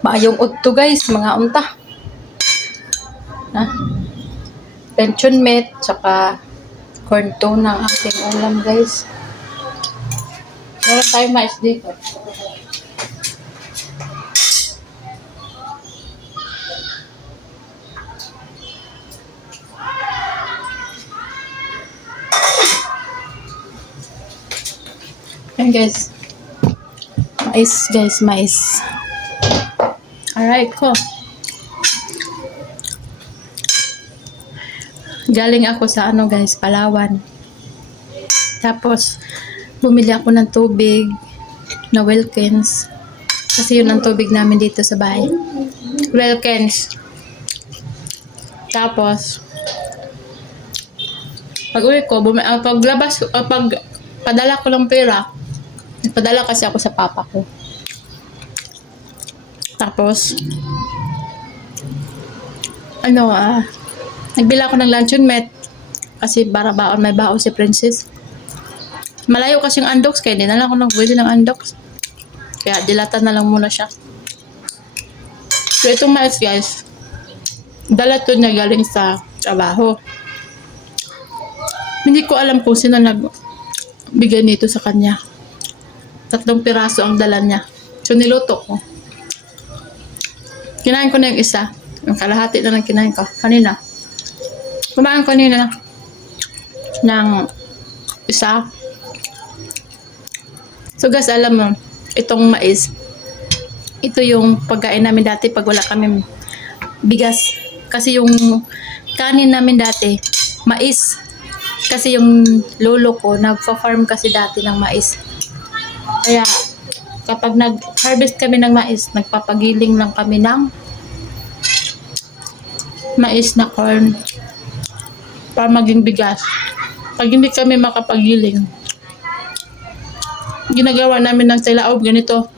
Maayong udto guys, mga unta. Na. Luncheon meat, tsaka corn tuna ang ating ulam guys. Meron tayong mais dito. Ayan guys. Mais guys, mais. Alright ko. Galing ako sa ano guys, Palawan. Tapos, bumili ako ng tubig na Wilkins. Kasi yun ang tubig namin dito sa bahay. Wilkins. Tapos, pag uwi ko, paglabas, pag padala ko ng pera, nagpadala kasi ako sa papa ko. Tapos, nagbila ako ng luncheon meat kasi para baon, may baon si Princess. Malayo kasi yung Andox, kaya di na lang ako nagbili ng Andox. Kaya dilata na lang muna siya. So itong mais guys, dala to niya galing sa trabaho. Hindi ko alam kung sino nagbigay nito sa kanya. 3 piraso ang dala niya. So niluto ko. Kinain ko na yung isa. Yung kalahati na lang kinain ko. Kanina. Kumain ko kanina ng isa. So guys, alam mo, itong mais, ito yung pagkain namin dati pag wala kami bigas. Kasi yung kanin namin dati, mais. Kasi yung lolo ko, nagpa-farm kasi dati ng mais. Kaya, kapag nag-harvest kami ng mais, nagpapagiling lang kami ng mais na corn para maging bigas. Pag hindi kami makapagiling, ginagawa namin ng tilaob, ganito.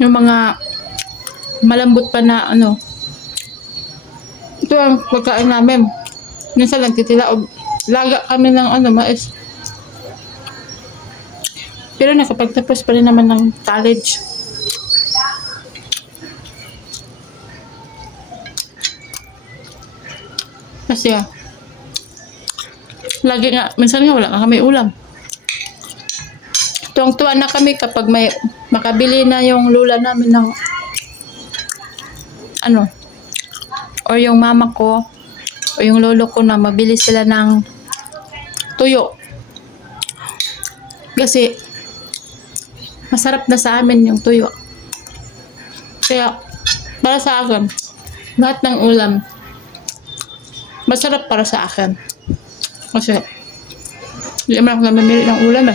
Yung mga malambot pa na ito ang pagkain namin. Minsan lang titilaob. Laga kami ng mais. Pero nakapagtapos pa rin naman ng college. Kasi lagi nga, minsan nga wala nga kami ulam. Tuwang-tuwa na kami kapag may makabili na yung lula namin ng or yung mama ko o yung lolo ko na mabili sila ng tuyo. Kasi masarap na sa amin yung tuyo. Kaya para sa akin, lahat ng ulam masarap para sa akin. Kasi hindi naman ako namimili ng ulam